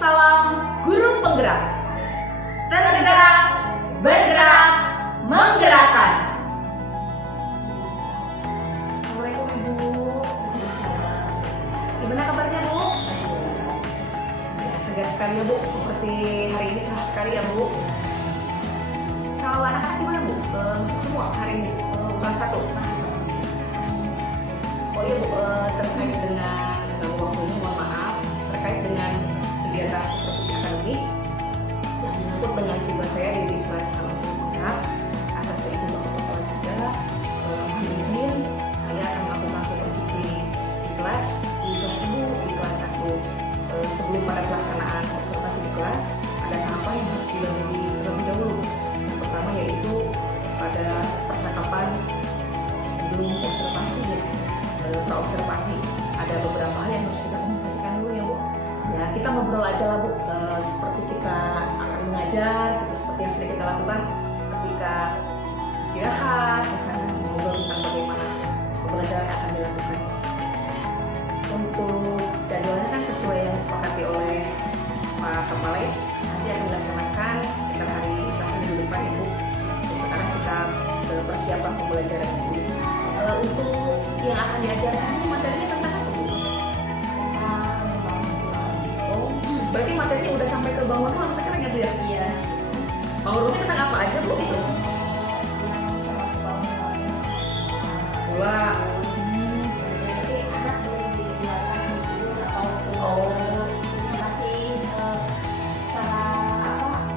Salam guru penggerak. Tergerak, bergerak, menggerakkan. Assalamualaikum Ibu. Gimana kabarnya Bu? Ya, segar sekali ya Bu. Seperti hari ini cerah sekali ya Bu. Kalau anak-anak gimana Bu? Masuk semua hari ini kelas 1? Oh iya Bu, terkait dengan waktu ini mohon maaf terkait dengan kegiatan supervisi akademik yang menyangkut dengan tugas saya di Diklat Calon Guru Penggerak. Atas izin Bapak Kepala juga mohon izin saya akan melakukan supervisi di kelas Ibu di kelas 1. Sebelum pada pelaksanaan observasi di kelas ada tahapan yang harus dilalui terlebih dahulu. Yang pertama yaitu pada percakapan sebelum observasi ya. Praobservasi ada beberapa hal yang harus kita komunikasikan dulu ya Bu. Ya kita ngobrol aja lah Bu, seperti kita akan mengajar gitu, seperti yang sering kita lakukan ketika istirahat misalnya, ngobrol tentang bagaimana pembelajaran yang akan dilakukan. Untuk jadwalnya kan sesuai yang disepakati oleh Pak Kepala ya, nanti akan dilaksanakan sekitar hari Selasa minggu depan ya Bu. Jadi sekarang kita persiapan pembelajaran dulu. Untuk yang akan diajarkan ini materinya tentang apa Bu? Oh, berarti materinya udah sampai ke bangun rumah sekarang ya Bu ya? Iya. Bangun rumahnya tentang apa aja Bu itu? Bola.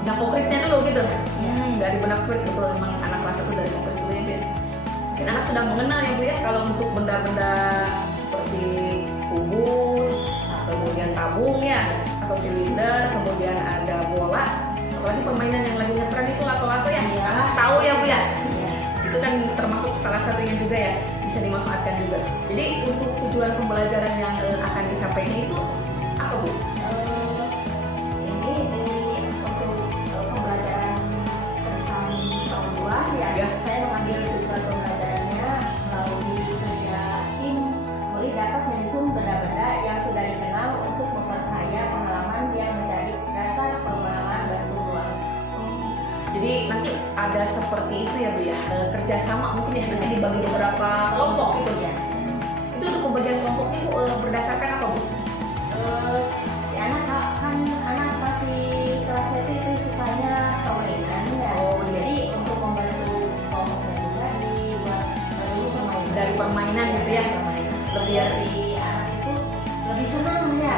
Benak konkretnya dulu gitu? Dari benak konkret betul, memang anak kelas itu dari konkret dulu ya Bu. Mungkin anak sudah mengenal ya Bu ya, kalau untuk benda-benda seperti kubus, kemudian tabung ya, atau silinder, kemudian ada bola, apalagi permainan yang lagi ngetren itu lato-lato ya, anak tahu ya Bu ya. Itu kan termasuk salah satunya juga ya, bisa dimanfaatkan juga. Jadi untuk tujuan pembelajaran yang akan disampaikan itu apa Bu? Ya, saya mengambil tujuan pembelajarannya melalui kerja tim melihat dapat menyusun benda-benda yang sudah dikenal untuk memperkaya pengalaman yang menjadi dasar pengembangan Bandung Ruang. Jadi nanti ada seperti itu ya Bu ya, kerjasama mungkin ya, nanti dibagi beberapa kelompok gitu ya. Itu untuk pembagian kelompoknya Bu berdasarkan apa Bu? Anak masih kelas 1 itu sukanya permainan ya. Jadi untuk membantu kelompoknya juga dibuat dulu permainan. Dari permainan gitu ya, Biar si anak itu lebih senang ya.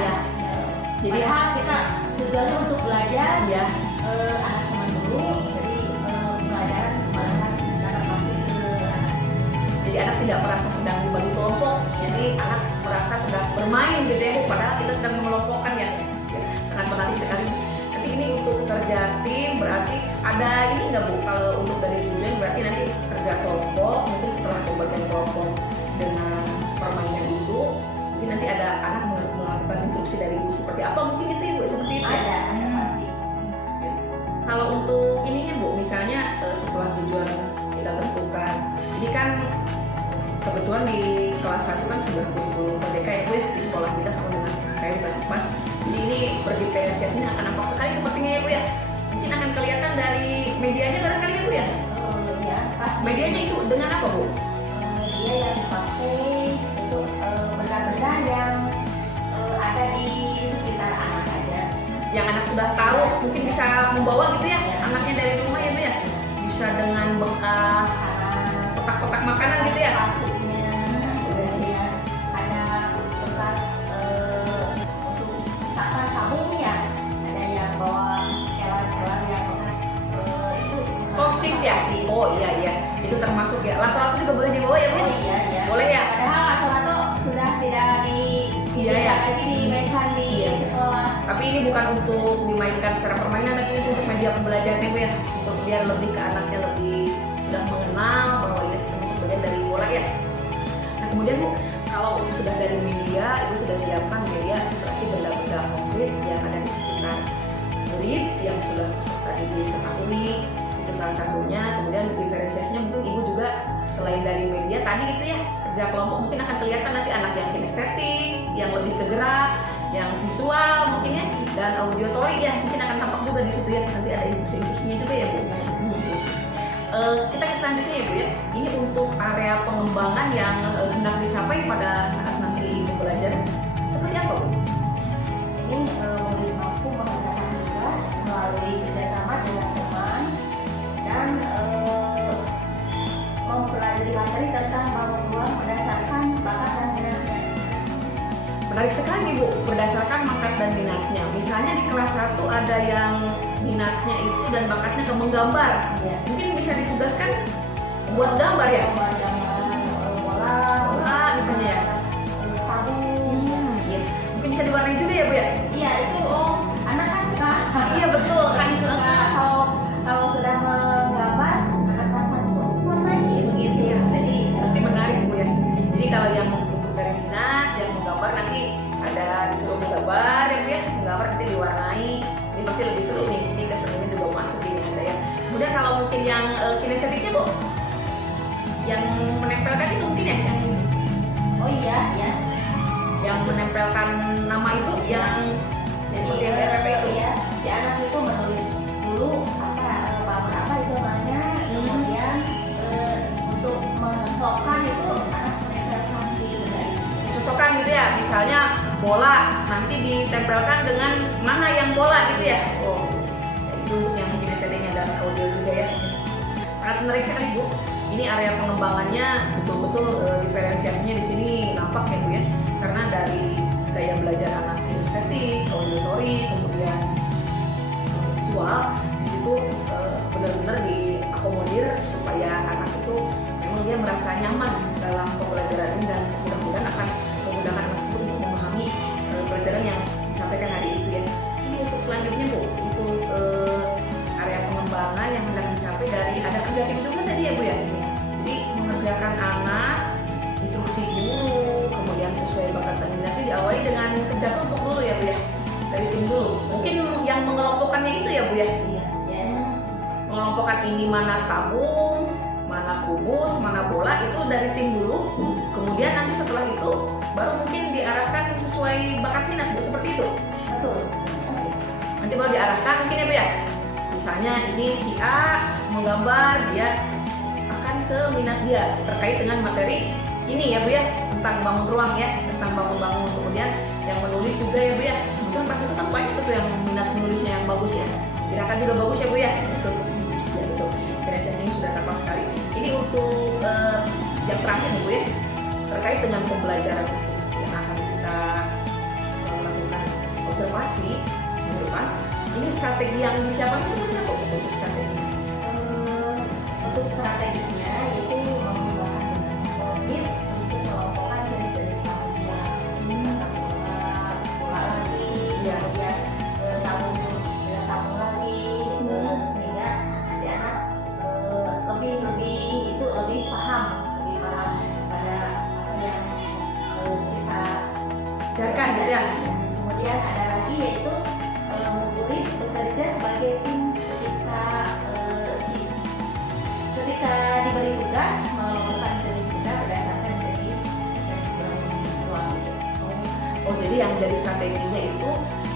Jadi kita tujuannya untuk belajar ya. Anak senang dulu, jadi pelajaran malahan dapat masuk ke anak. Jadi anak tidak merasa sedang dibagi kelompok, jadi anak merasa sedang bermain gitu ya Bu, padahal kita sedang mengelompokkan ya. Sangat menarik sekali. Nanti ini untuk kerja tim berarti ada ini nggak Bu? Kalau untuk dari tujuan berarti nanti kerja kelompok, mungkin setelah pembagian kelompok dengan permainan itu, mungkin nanti ada anak melakukan instruksi dari ibu seperti apa, mungkin itu Ibu seperti itu ya? Ada pasti. Kalau untuk ininya Bu, misalnya setelah tujuan kita tentukan, ini kan kebetulan di kelas 1 kan sudah kurikulum merdeka ya Bu ya, di sekolah kita sama dengan saya di kelas 4. Jadi ini berdiferensiasinya akan nampak sekali sepertinya ya Bu ya. Mungkin akan kelihatan dari medianya barangkali ya Bu ya. Ya, pasti. Medianya itu dengan apa Bu? Dia yang dipakai itu benda-benda yang ada di sekitar anak aja. Yang anak sudah tahu, mungkin bisa membawa gitu ya, anaknya dari rumah ya Bu ya. Bisa dengan bekas kotak-kotak makanan gitu ya. Kemudian ada bekas untuk misalkan sabun ya. Ada yang bawa kelar-kelar yang bekas itu. Sosis ya? Oh iya, itu termasuk ya. Lato-lato juga boleh dibawa ya Bu? Oh iya. Boleh ya? Padahal lato-lato sudah tidak lagi dimainkan di sekolah. Tapi ini bukan untuk dimainkan secara permainan, tapi itu untuk media pembelajaran ya Bu ya, untuk biar lebih ke anaknya lebih sudah mengenal bahwa ini termasuk bagian dari bola ya. Nah kemudian Bu, kalau sudah dari media, itu sudah siapkan media berarti benda-benda konkret yang ada di sekitar murid yang sudah tadi diketahui, itu salah satunya. Kemudian diferensiasinya mungkin Ibu juga selain dari media tadi gitu ya, kerja kelompok mungkin akan kelihatan nanti anak yang kinestetik, yang lebih ke gerak, yang visual mungkin ya, dan auditory ya, mungkin akan tampak juga di situ ya, nanti ada instruksi-instruksinya juga ya Bu. Kita ke selanjutnya ya Bu ya, ini untuk area pengembangan yang hendak dicapai pada saat nanti Ibu belajar, seperti apa Bu? Ini murid mampu mengerjakan tugas melalui kerjasama dengan teman dan mempelajari materi tentang bangun ruang berdasarkan bakat dan minatnya. Menarik sekali Bu, berdasarkan bakat dan minatnya. Misalnya di kelas 1 ada yang minatnya itu dan bakatnya ke menggambar. Ya. Mungkin bisa ditugaskan buat gambar ya? Buat gambar bola, Bola misalnya ya? tabung. Iya. Mungkin bisa diwarnai juga ya Bu ya? Iya itu anak kan suka. Iya betul, kan itu Suka kalau sudah menggambar anak kelas 1 warnai begitu. Iya. Jadi Pasti menarik Bu ya. Jadi kalau yang untuk dari minat, yang menggambar nanti ada disuruh menggambar ya Bu ya, menggambar nanti diwarnai. Ini pasti lebih seru nih, ini keseruannya juga masuk ini ada ya. Kemudian kalau mungkin yang kinestetiknya Bu, yang menempelkan itu mungkin ya, oh iya ya. yang menempelkan nama itu yang Jadi seperti yang RP itu. ya si anak itu menulis dulu bangun apa itu namanya, kemudian untuk mengelompokkan itu anak menempelkan di benda itu. Cocokkan gitu ya, misalnya bola nanti ditempelkan dengan mana yang bola gitu ya. Oh, itu untuk yang kinestetiknya dan audio juga ya. Sangat menarik sekali Bu. Ini area pengembangannya betul-betul diferensiasinya di sini nampak ya Bu ya. Karena dari gaya belajar anak kinestetik, auditory, kemudian visual, di situ benar-benar diakomodir supaya anak itu memang dia merasa nyaman dalam pembelajaran ini dan mudah-mudahan akan memudahkan anak itu untuk memahami pelajaran yang disampaikan hari itu ya. Ini untuk selanjutnya Bu, untuk area pengembangan yang hendak dicapai dari ada kerja tim juga tadi ya Bu ya. Jadi mengerjakan anak, instruksi guru, kemudian sesuai bakat dan minatnya diawali dengan kerja kelompok dulu ya Bu ya, dari tim dulu. Mungkin yang mengelompokkannya itu ya Bu ya. Iya ya. Mengelompokkan ini mana tabung, mana kubus, mana bola itu dari tim dulu. Kemudian nanti setelah itu baru mungkin diarahkan sesuai bakat minat Bu, seperti itu. Betul. Nanti baru diarahkan mungkin ya Bu ya. Misalnya ini si A menggambar, dia akan ke minat dia terkait dengan materi ini ya Bu ya, tentang bangun ruang ya, tentang bangun-bangun. Kemudian yang menulis juga ya Bu ya, kemudian pas itu kan banyak tuh yang minat menulisnya yang bagus ya, gerakan juga bagus ya Bu ya. Betul ya, betul, diferensiasi ini sudah tampak sekali. Ini untuk yang terakhir nih Bu ya, terkait dengan pembelajaran yang akan kita lakukan observasi minggu depan. Ini strategi yang disiapkan seperti apa untuk strategi? Untuk strateginya itu menggunakan metode untuk mengelompokkan jenis-jenis tabung bola lagi, Ya. kemudian tabung lagi, sehingga si anak lebih paham pada apa yang kita Ajarkan gitu ya. Kemudian ada lagi yaitu murid bekerja sebagai tim ketika diberi tugas mengelompokkan jenis benda berdasarkan jenis dan ruang. Oh, jadi yang jadi strateginya itu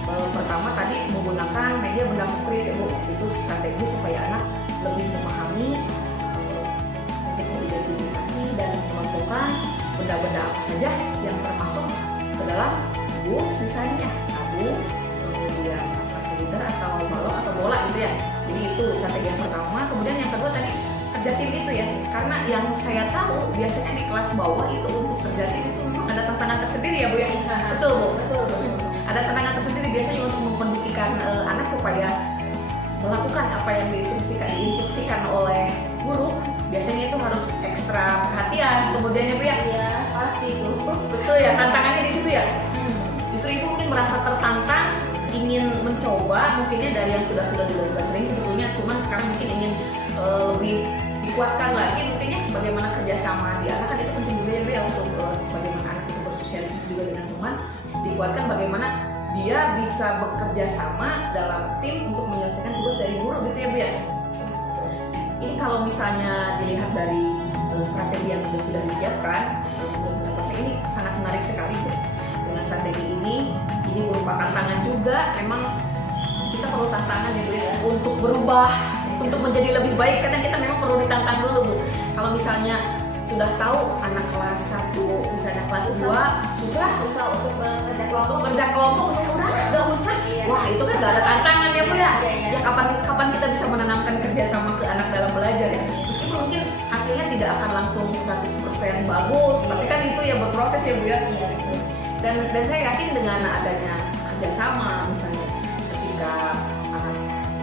pertama tadi menggunakan media benda konkret ya Bu. Itu strategi supaya anak lebih memahami untuk mengidentifikasi dan menentukan benda-benda apa saja yang termasuk ke dalam bus misalnya tabung, kemudian silinder atau balok atau bola gitu ya. Jadi itu strategi yang pertama. Kemudian yang kedua tadi kerja tim itu ya, karena yang saya tahu biasanya di kelas bawah itu untuk kerja tim itu memang ada tantangan tersendiri ya Bu ya. Betul Bu. Betul. Ada tantangan tersendiri biasanya untuk mengkondisikan anak supaya melakukan apa yang diinstruksikan oleh guru. Biasanya itu harus ekstra perhatian. Kemudian ya Bu ya. Iya pasti itu. Betul ya, tantangannya di situ ya. Justru Ibu mungkin merasa tertantang, ingin mencoba mungkinnya dari yang sudah sering sebetulnya, cuman sekarang mungkin ingin lebih dikuatkan lagi mungkinnya bagaimana kerjasama di anak kan itu penting juga ya Bu ya, untuk bagaimana anak itu bersosialisasi juga dengan teman, dikuatkan bagaimana dia bisa bekerja sama dalam tim untuk menyelesaikan tugas dari guru gitu ya Bu ya. Ini kalau misalnya dilihat dari strategi yang sudah disiapkan, menurut saya ini sangat menarik sekali Bu. dengan strategi ini berupa tantangan juga. Memang kita perlu tantangan gitu ya untuk berubah, untuk menjadi lebih baik. Kadang kita memang perlu ditantang dulu Bu. Kalau misalnya sudah tahu anak kelas 1, misalnya kelas 2 susah untuk kerja kelompok, misalnya udah nggak usah. Wah itu kan nggak ada tantangan ya Bu ya. Ya kapan kita bisa menanamkan kerjasama ke anak dalam belajar ya. Meskipun mungkin hasilnya tidak akan langsung 100% bagus, tapi kan itu ya berproses ya Bu ya. Dan saya yakin dengan adanya kerjasama, misalnya ketika anak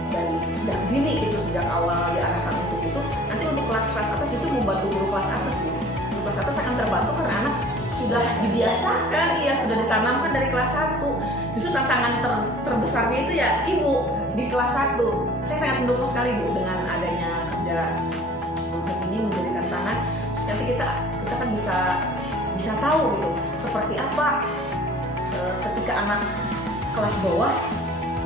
dari sejak dini itu, sejak awal diarahkan untuk itu, nanti untuk kelas atas justru membantu guru kelas atas. Guru kelas atas akan terbantu karena anak sudah dibiasakan, ya sudah ditanamkan dari kelas 1. Justru tantangan terbesarnya itu ya ibu di kelas 1. Saya sangat mendukung sekali Bu dengan adanya kerja untuk ini menjadi tantangan. Terus nanti kita kan bisa tahu gitu seperti apa ketika anak kelas bawah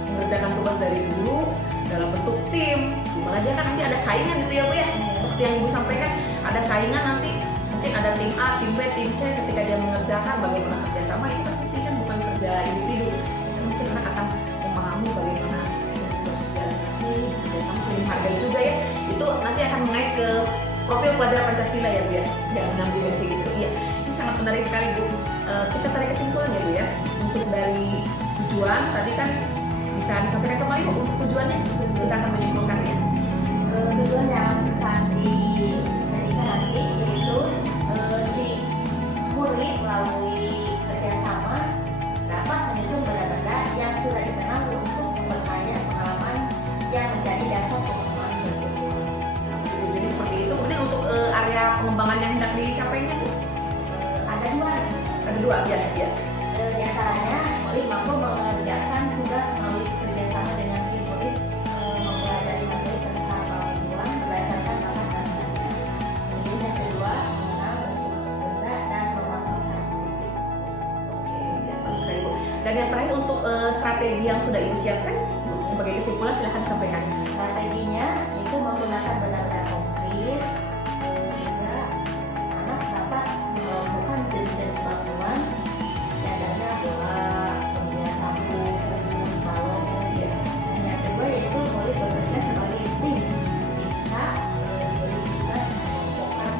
mengerjakan tugas dari guru dalam bentuk tim. Gimana aja kan nanti ada saingan gitu ya Bu ya. Seperti yang Ibu sampaikan, ada saingan nanti mungkin ada tim A, tim B, tim C. Ketika dia mengerjakan bagaimana kerjasama, itu kan penting kan, bukan kerja individu. Mungkin anak akan memahami bagaimana bersosialisasi, kerjasama, saling menghargai juga ya. Itu nanti akan mengait ke profil pelajar Pancasila ya Bu ya, dan 6 dimensi gitu. Iya, ini sangat menarik sekali Bu. Kita tarik kesimpulan ya Bu ya. Untuk dari tujuan tadi kan bisa disampaikan kembali Bu untuk tujuannya. Kita akan menyimpulkannya. Tujuan yang akan dijadikan nanti yaitu si murid melalui kerjasama dapat menyusun benda-benda yang sudah dikenal untuk memperkaya pengalaman yang menjadi dasar pemahaman bertujuan. Jadi seperti itu. Kemudian untuk area pengembangan yang hendak dicapainya Bu? Ada dua ya. Di antaranya murid mampu mengerjakan tugas melalui kerjasama dengan tim murid, mempelajari materi tentang pengetahuan berdasarkan bakat dasarnya. Kemudian yang kedua, mengenal benda dan memahami karakteristik. Oke, ya, bagus sekali Bu. Dan yang terakhir untuk strategi yang sudah Ibu siapkan, sebagai kesimpulan silahkan sampaikan. Strateginya itu menggunakan benda-benda konkret sehingga anak dapat melakukan jenis-jenis bantuan. Biasanya bola, kemudian lampu, balon, ya. Dan yang kedua yaitu murid bekerja sebagai tim. Kita diberi tugas mengumpulkan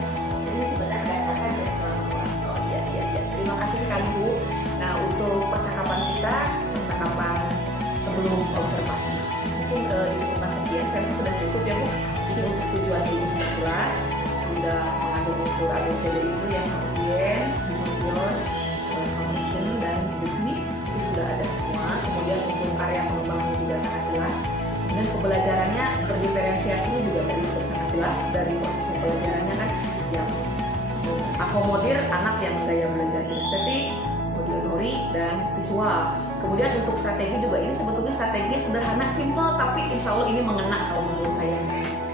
jenis benda berdasarkan jenis bantuan. Oh iya. Terima kasih sekali Bu. Nah untuk percakapan kita, sebelum observasi, mungkin dicukupkan sekian. Saya rasa sudah cukup ya Bu. Jadi untuk tujuan ini sudah jelas, sudah mengandung unsur ABCD itu yang audience, behavior, function, dan ritmik itu sudah ada semua. Kemudian untuk area pengembangannya juga sangat jelas. Kemudian pembelajarannya berdiferensiasinya juga tadi sudah sangat jelas dari proses pembelajarannya kan yang akomodir anak yang gaya belajar kinestetik, auditory, dan visual. Kemudian untuk strategi juga ini sebetulnya strategi sederhana, simple, tapi insya Allah ini mengena kalau menurut saya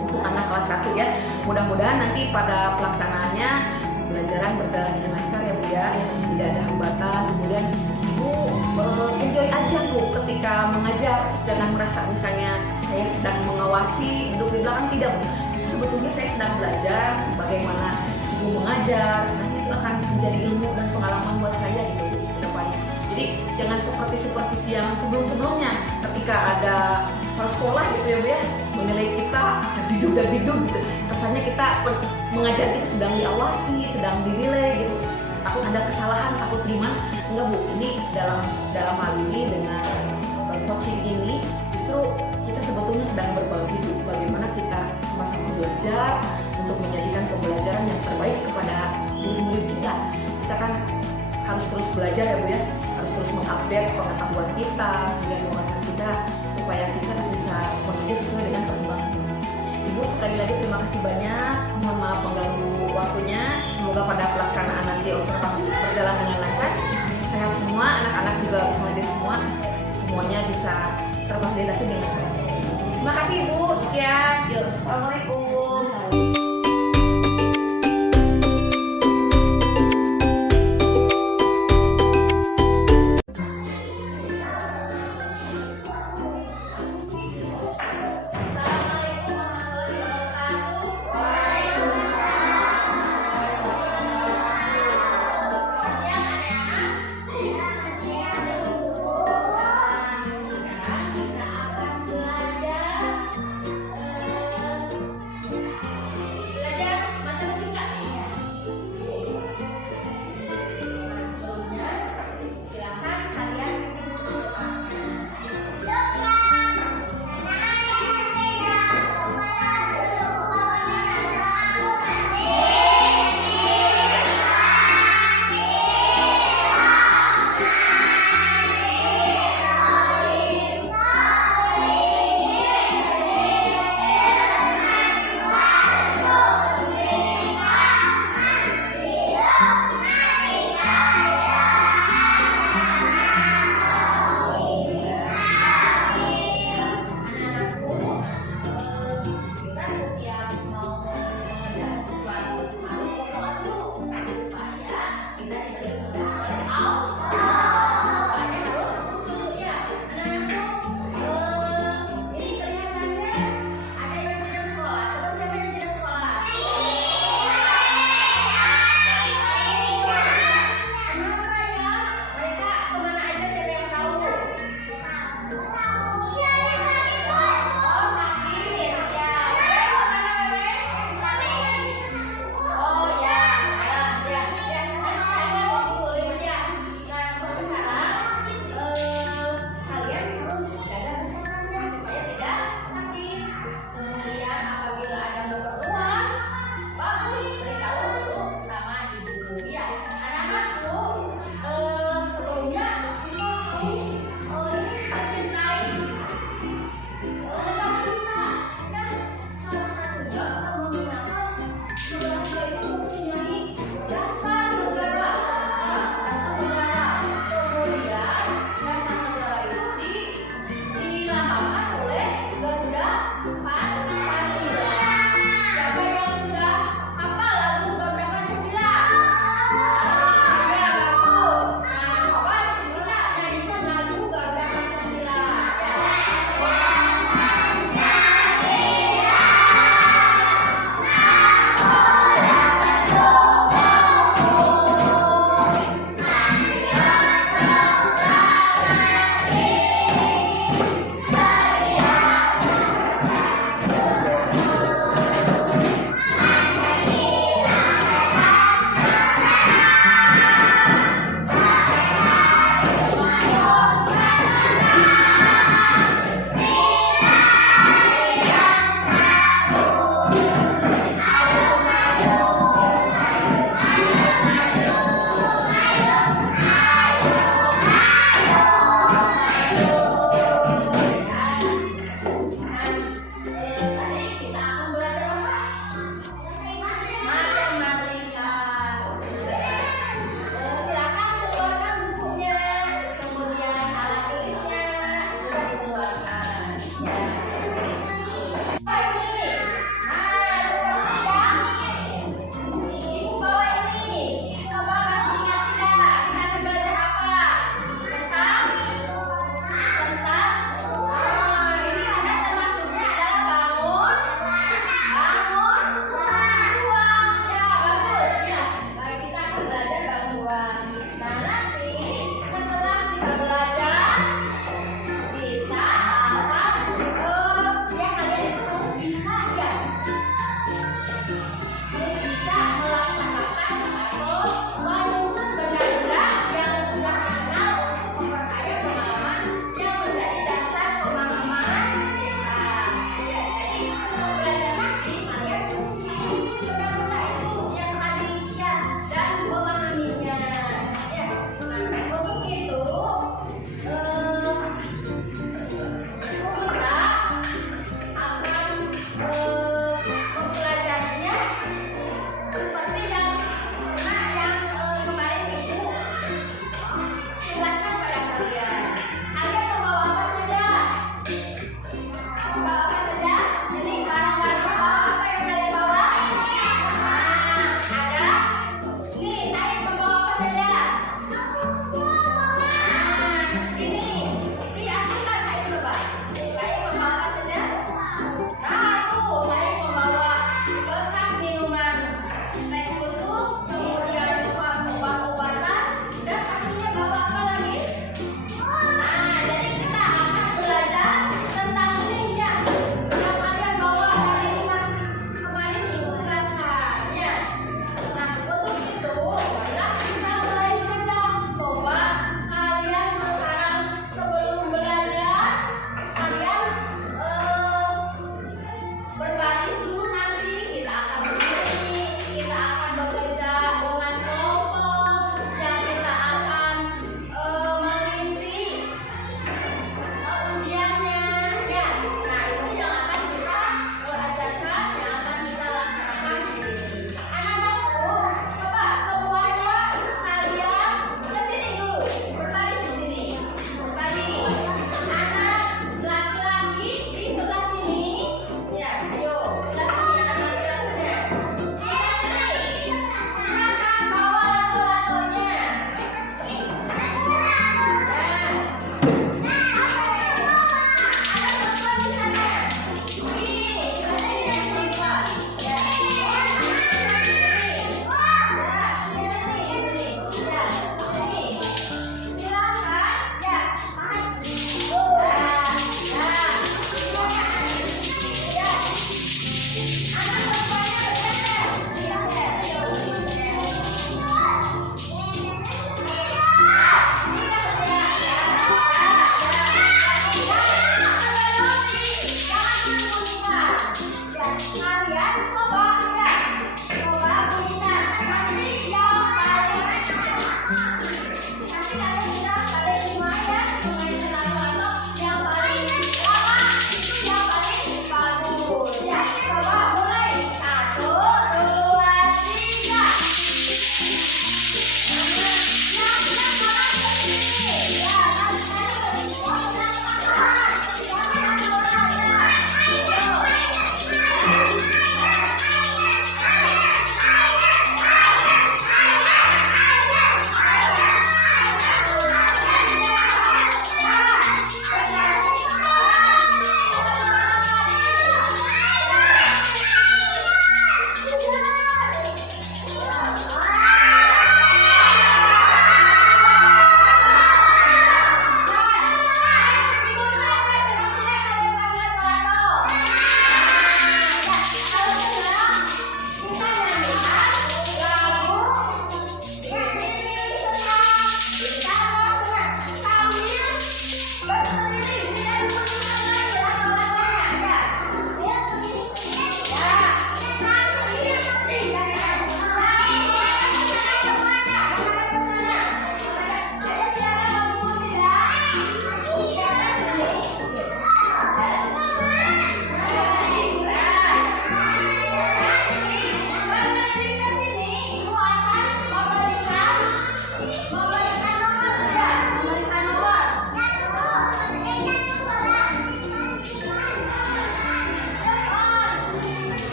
untuk anak kelas 1 ya. Mudah-mudahan nanti pada pelaksanaannya pembelajaran berjalan dengan lancar ya Bu ya, tidak ada hambatan. Kemudian Ibu enjoy aja Bu ketika mengajar, jangan merasa misalnya saya sedang mengawasi, duduk di belakang, tidak Bu. Justru sebetulnya saya sedang belajar bagaimana Ibu mengajar, nanti itu akan menjadi ilmu dan pengalaman buat saya gitu Bu ke depannya. Jadi jangan seperti yang sebelum-sebelumnya ketika ada sekolah gitu ya Bu ya, menilai kita diduk gitu. Kesannya kita mengajar kita sedang diawasi, sedang dinilai gitu. Takut ada kesalahan, takut gimana? Enggak Bu, ini dalam hal ini dengan coaching ini justru kita sebetulnya sedang berbagi Bu, bagaimana kita sama-sama belajar untuk menyajikan pembelajaran yang terbaik kepada murid-murid kita. Kita kan harus terus belajar ya Bu ya, harus terus mengupdate pengetahuan kita, kemudian wawasan kita supaya kita bisa bekerja sesuai dengan perkembangan. Ibu sekali lagi terima kasih banyak, mohon maaf mengganggu waktunya. Semoga pada pelaksanaan nanti observasi berjalan dengan lancar, sehat semua, anak-anak juga bisa hadir semua, semuanya bisa terfasilitasi dengan baik. Terima kasih Ibu, sekian. Yuk, Assalamualaikum.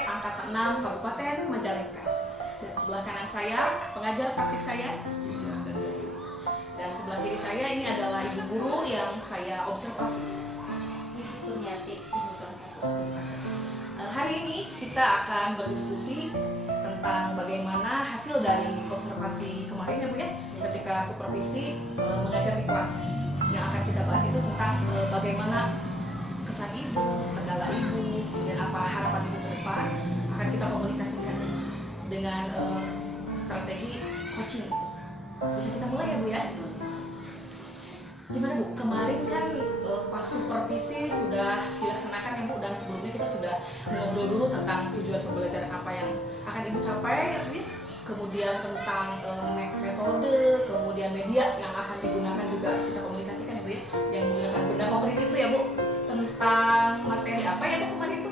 Angkatan 6 Kabupaten Majalengka. Dan sebelah kanan saya pengajar praktik saya. Dan sebelah kiri saya ini adalah ibu guru yang saya observasi. Hari ini kita akan berdiskusi tentang bagaimana hasil dari observasi kemarin ya Bu ya, ketika supervisi mengajar di kelas. Yang akan kita bahas itu tentang bagaimana kesan ibu, kendala ibu, dan apa harapan ibu ke depan akan kita komunikasikan dengan strategi coaching. Bisa kita mulai ya Bu ya? Gimana Bu? Kemarin kan pas supervisi sudah dilaksanakan ya Bu, dan sebelumnya kita sudah ngobrol dulu tentang tujuan pembelajaran apa yang akan Ibu capai ya Bu ya? Kemudian tentang metode, kemudian media yang akan digunakan juga kita komunikasikan ya Bu ya, yang menggunakan benda konkret itu ya Bu, tentang materi apa ya Bu kemarin itu?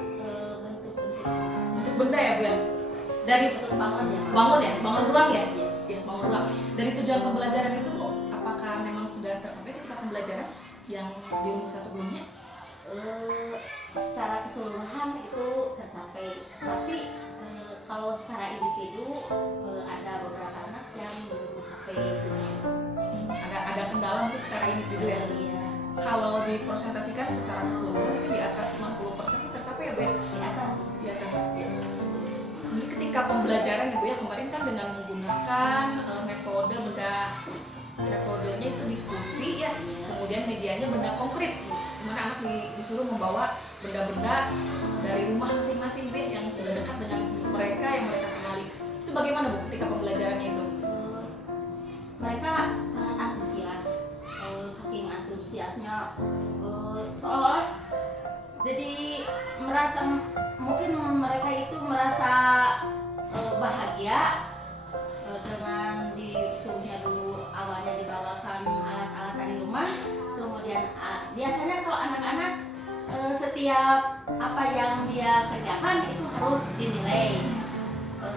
Bentuk benda ya Bu ya? Dari bangun ruang ya? Ya, bangun ruang. Dari tujuan pembelajaran itu Bu, apakah memang sudah tercapai ketika pembelajaran yang dirumuskan sebelumnya? Secara keseluruhan itu tercapai, tapi kalau secara individu ada beberapa anak yang belum mencapai. Ada kendala mungkin secara individu ya? Iya. Kalau dipresentasikan secara keseluruhan mungkin di atas 90% tercapai ya Bu ya? Di atas. Di atas ya. Jadi ketika pembelajaran ya Bu ya, kemarin kan dengan menggunakan metodenya itu diskusi ya, kemudian medianya benda konkret, dimana anak disuruh membawa benda-benda dari rumah masing-masing Bu yang sudah dekat dengan mereka yang mereka kenali. Itu bagaimana Bu ketika pembelajarannya itu? Mereka sangat antusias, saking antusiasnya seolah jadi merasa, mungkin mereka itu merasa bahagia dengan disuruhnya dulu awalnya dibawakan alat-alat dari rumah, kemudian biasanya kalau anak-anak setiap apa yang dia kerjakan itu harus dinilai,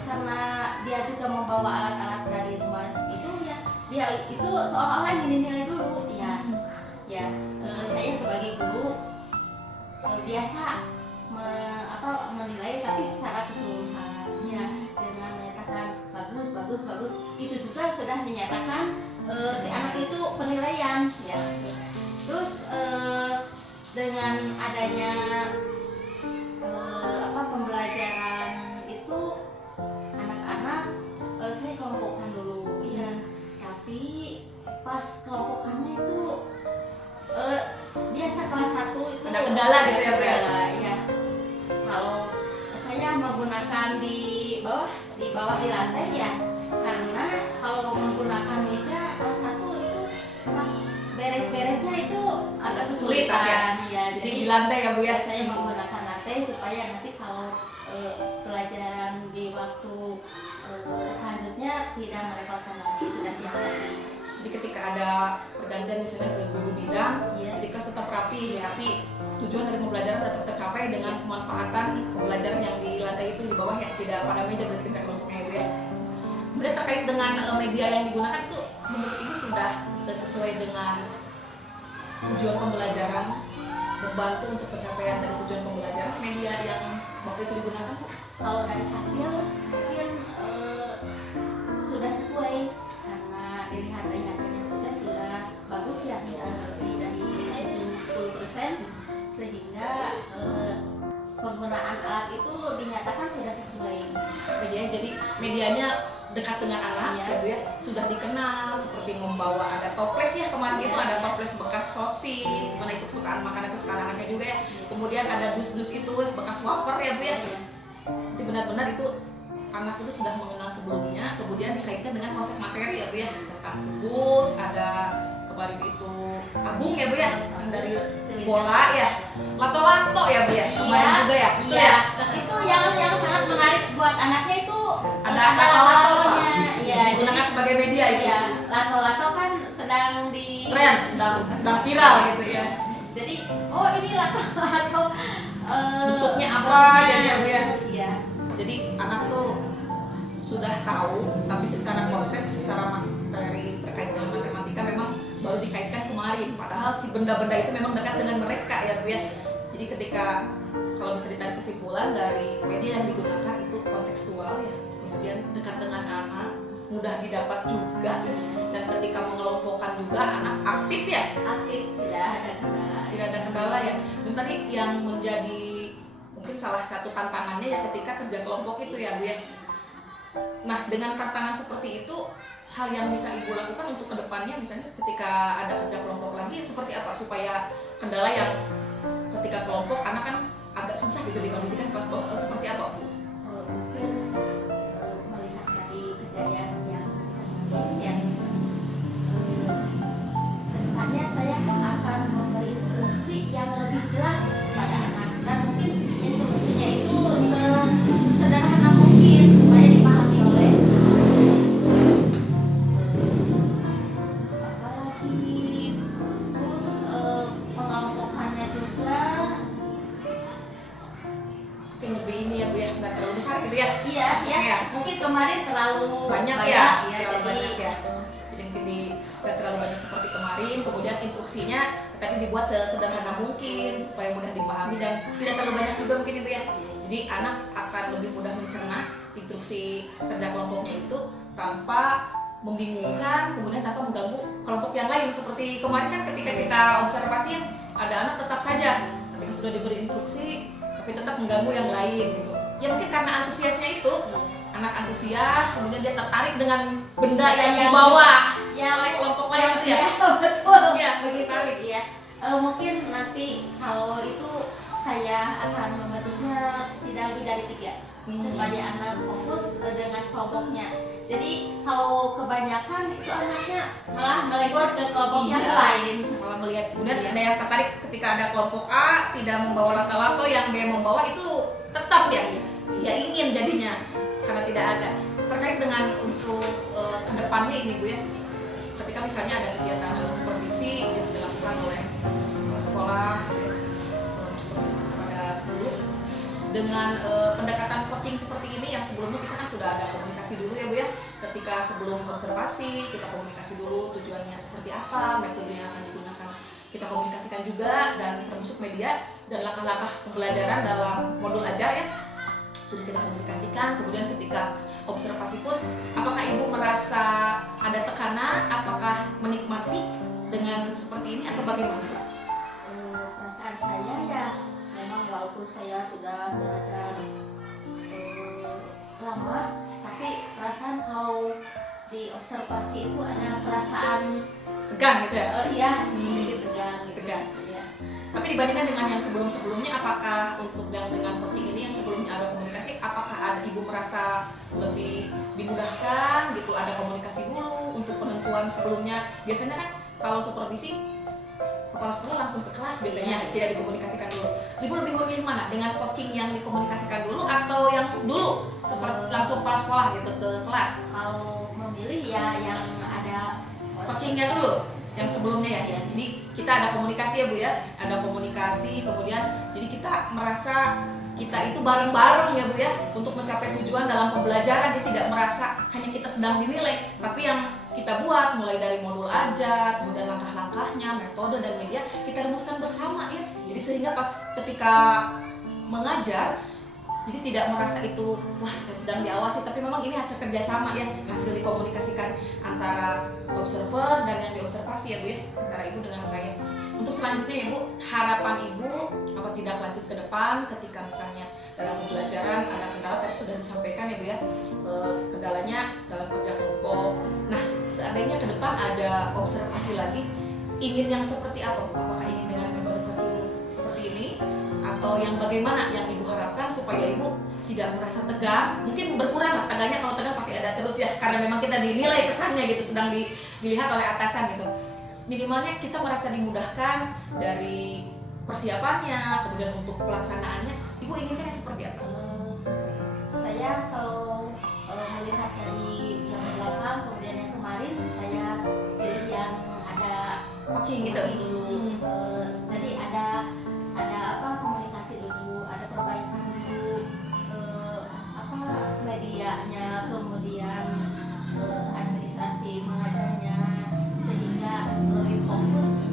karena dia juga membawa alat-alat dari rumah itu ya, dia itu seolah-olah ingin dinilai dulu ya. Saya sebagai guru biasa menilai, tapi secara keseluruhan ya, dengan menyatakan bagus itu juga sudah dinyatakan si anak itu penilaian ya. Terus dengan adanya pembelajaran itu anak-anak saya kelompokkan dulu ya, tapi pas kelompokannya itu biasa kelas 1 itu ada kendala gitu ya Bu ya? Ya. Kalau saya menggunakan di bawah di lantai ya, karena kalau menggunakan meja kelas 1 itu pas beres-beresnya itu agak kesulitan ya. Jadi di lantai ya Bu ya? Saya menggunakan lantai supaya nanti kalau pelajaran di waktu selanjutnya tidak merepotkan lagi, sudah siap lagi. Jadi ketika ada pergantian misalnya ke guru bidang, di kelas tetap rapi, tapi tujuan dari pembelajaran tetap tercapai dengan pemanfaatan pembelajaran yang di lantai itu di bawah ya, tidak pada meja berarti kencang kelompoknya ya Bu ya. Kemudian terkait dengan media yang digunakan itu menurut Ibu sudah sesuai dengan tujuan pembelajaran, membantu untuk pencapaian dari tujuan pembelajaran media yang waktu itu digunakan Bu? Kalau dari hasil mungkin sudah sesuai, karena dilihat dari hasilnya sudah bagus ya, lebih dari 70%, sehingga penggunaan alat itu dinyatakan sudah sesuai. Jadi medianya dekat dengan anak ya Bu ya, sudah dikenal seperti membawa, ada toples ya kemarin itu ada toples bekas sosis, mana itu kesukaan makanan kesukaan anaknya juga ya. Kemudian ada dus-dus itu bekas wafer ya Bu ya. Jadi benar-benar itu anak itu sudah mengenal sebelumnya, kemudian dikaitkan dengan konsep materi ya Bu ya, tentang bus, ada kemarin itu Agung ya Bu ya, yang dari bola ya, lato-lato ya Bu ya, kemarin juga ya. Iya. Itu yang sangat menarik buat anaknya itu ada lato-latonya. Iya, digunakan sebagai media itu. Iya, lato-lato kan sedang di tren, sedang viral gitu ya. Jadi, oh ini lato-lato bentuknya apa jadi ya Bu ya. Iya. Jadi anak tuh sudah tahu, tapi secara konsep, secara materi terkait dengan matematika memang baru dikaitkan kemarin. Padahal si benda-benda itu memang dekat dengan mereka ya Bu ya. Jadi ketika kalau bisa ditarik kesimpulan dari media yang digunakan itu kontekstual ya, kemudian dekat dengan anak, mudah didapat juga, dan ketika mengelompokkan juga anak aktif ya, Aktif, tidak ada kendala ya. Dan tadi yang menjadi mungkin salah satu tantangannya ya ketika kerja kelompok itu ya Bu ya. Nah, dengan tantangan seperti itu, hal yang bisa Ibu lakukan untuk kedepannya, misalnya ketika ada kerja kelompok lagi, seperti apa supaya kendala yang ketika kelompok anak kan agak susah gitu dikondisikan kelas bawah, atau seperti apa Bu? Mungkin melihat dari kejadian yang kemarin, kedepannya saya akan memberi instruksi yang lebih jelas pada anak, dan mungkin instruksinya itu sesederhana mungkin supaya dipahami oleh apalagi. Terus pengelompokannya juga Mungkin lebih ini ya Bu ya, nggak terlalu besar gitu ya. iya ya, Ya. mungkin kemarin terlalu Banyak banyak ya, ya, terlalu jadi banyak ya. Jadi mungkin nggak terlalu banyak seperti kemarin, kemudian instruksinya tadi dibuat sesederhana mungkin supaya mudah dipahami dan tidak terlalu banyak juga mungkin Ibu ya. Jadi anak akan lebih mudah mencerna instruksi kerja kelompoknya itu tanpa membingungkan, kemudian tanpa mengganggu kelompok yang lain. Seperti kemarin kan ketika kita observasi ada anak tetap saja ketika sudah diberi instruksi tapi tetap mengganggu yang lain gitu. Ya mungkin karena antusiasnya itu, anak antusias, kemudian dia tertarik dengan benda yang dibawa oleh kelompok lain gitu ya. Iya, betul. Iya, begitu tarik. Iya. Mungkin nanti kalau itu saya akan membentuknya tidak lebih dari 3 supaya anak fokus dengan kelompoknya. Jadi kalau kebanyakan itu anaknya malah melegor ke kelompok yang lain. Malah melihat, kemudian ada yang tertarik ketika ada kelompok A tidak membawa lato-lato, yang B membawa itu tetap dia ingin jadinya karena tidak ada. Terkait dengan untuk kedepannya ini Bu ya, ketika misalnya ada kegiatan supervisi yang dilakukan oleh sekolah supervisi kepada guru dengan pendekatan coaching seperti ini, yang sebelumnya kita kan sudah ada komunikasi dulu ya Bu ya. Ketika sebelum observasi kita komunikasi dulu tujuannya seperti apa, metode yang akan digunakan kita komunikasikan juga, dan termasuk media dan langkah-langkah pembelajaran dalam modul ajar ya sudah kita komunikasikan. Kemudian ketika observasi pun, apakah Ibu merasa ada tekanan, apakah menikmati dengan seperti ini atau bagaimana? Perasaan saya ya memang walaupun saya sudah belajar lama, tapi perasaan kalau di observasi itu ada perasaan Tegang gitu ya? iya, sedikit tegang gitu. Tegang. Iya. Tapi dibandingkan dengan yang sebelum-sebelumnya, apakah untuk yang dengan coaching ini yang sebelumnya ada komunikasi, apakah Ibu merasa lebih dimudahkan gitu, ada komunikasi dulu untuk penentuan sebelumnya? Biasanya kan kalau supervisi kepala sekolah langsung ke kelas biasanya, tidak dikomunikasikan dulu. Ibu lebih memilih mana? Dengan coaching yang dikomunikasikan dulu atau yang dulu seperti langsung kepala sekolah gitu ke kelas? Kalau memilih ya yang ada Coachingnya dulu, yang sebelumnya ya. Jadi kita ada komunikasi ya Bu ya, ada komunikasi, kemudian jadi kita merasa kita itu bareng-bareng ya Bu ya untuk mencapai tujuan dalam pembelajaran. Dia tidak merasa hanya kita sedang dinilai, tapi yang kita buat mulai dari modul ajar, kemudian langkah-langkahnya, metode dan media kita rumuskan bersama ya. Jadi sehingga pas ketika mengajar, jadi tidak merasa itu wah saya sedang diawasi, tapi memang ini hasil kerjasama ya, hasil dikomunikasikan antara observer dan yang diobservasi ya Bu ya, antara Ibu dengan saya. Untuk selanjutnya ya Bu, harapan Ibu apa tidak lanjut ke depan ketika misalnya dalam pembelajaran ada kendala, tadi sudah disampaikan ya Bu ya, kendalanya dalam kerja kelompok. Nah, seandainya ke depan ada observasi lagi, ingin yang seperti apa Bu? Apakah ingin dengan metode coaching seperti ini, atau yang bagaimana yang Ibu harapkan supaya Ibu tidak merasa tegang? Mungkin berkurang lah tegangnya, kalau tegang pasti ada terus ya, karena memang kita dinilai kesannya gitu, sedang dilihat oleh atasan gitu. Minimalnya kita merasa dimudahkan dari persiapannya, kemudian untuk pelaksanaannya. Ibu inginkan yang seperti apa? Saya kalau melihat dari yang belakang kemudian yang kemarin, saya pilih yang ada Coaching gitu. dulu. Tadi ada komunikasi dulu, ada perbaikan dulu, medianya, kemudian administrasi mengajarnya, sehingga lebih fokus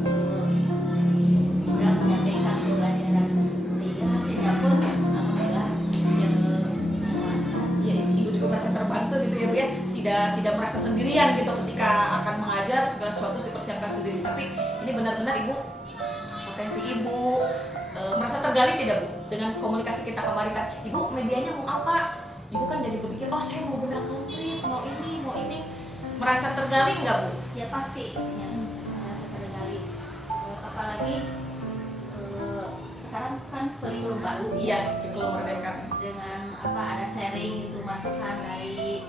dalam menyampaikan pembelajaran, sehingga hasilnya pun membantu gitu ya Bu ya, tidak merasa sendirian gitu ketika akan mengajar, segala sesuatu dipersiapkan sendiri. Tapi ini benar-benar Ibu, potensi Ibu merasa tergali tidak Bu dengan komunikasi kita kemarin kan, Ibu medianya mau apa? Ibu kan jadi berpikir, oh saya mau benda konkret, mau ini, merasa tergali nggak Bu? Ya pasti ya, merasa tergali. Apalagi sekarang kan kurikulum baru Iya, kurikulum merdeka dengan ada sharing itu masukan dari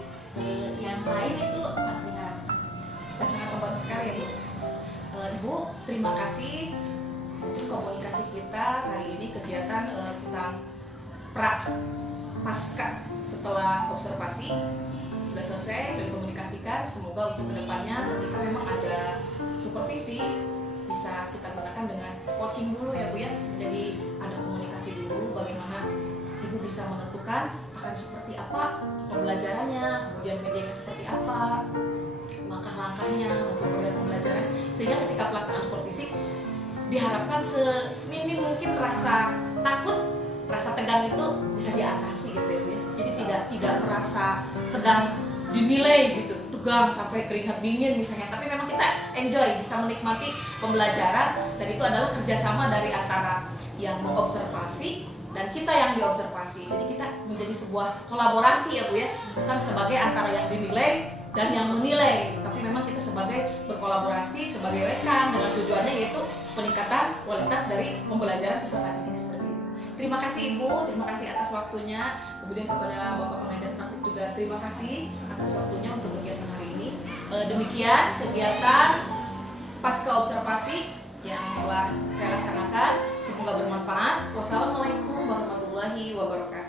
yang lain itu sangat diharapkan dan sangat membantu sekali ya Bu. Ibu, terima kasih untuk komunikasi kita kali ini, kegiatan tentang pasca setelah observasi sudah selesai, sudah dikomunikasikan. Semoga untuk kedepannya ketika memang ada supervisi bisa kita gunakan dengan coaching dulu ya Bu ya. Jadi ada komunikasi dulu bagaimana Ibu bisa menentukan akan seperti apa pembelajarannya, kemudian medianya seperti apa, langkah-langkahnya untuk kemudian pembelajaran, sehingga ketika pelaksanaan supervisi diharapkan seminim mungkin rasa takut, rasa tegang itu bisa diatasi gitu ya Bu ya. Jadi tidak merasa sedang dinilai gitu, tegang sampai keringat dingin misalnya, tapi memang kita enjoy, bisa menikmati pembelajaran, dan itu adalah kerjasama dari antara yang mengobservasi dan kita yang diobservasi. Jadi kita menjadi sebuah kolaborasi ya Bu ya, bukan sebagai antara yang dinilai dan yang menilai, tapi memang kita sebagai berkolaborasi sebagai rekan dengan tujuannya yaitu peningkatan kualitas dari pembelajaran peserta didik seperti itu. Terima kasih Ibu, terima kasih atas waktunya. Kemudian kepada Bapak pengajar praktik juga terima kasih atas waktunya untuk kegiatan hari ini. Demikian kegiatan pasca observasi yang telah saya laksanakan. Semoga bermanfaat. Wassalamualaikum warahmatullahi wabarakatuh.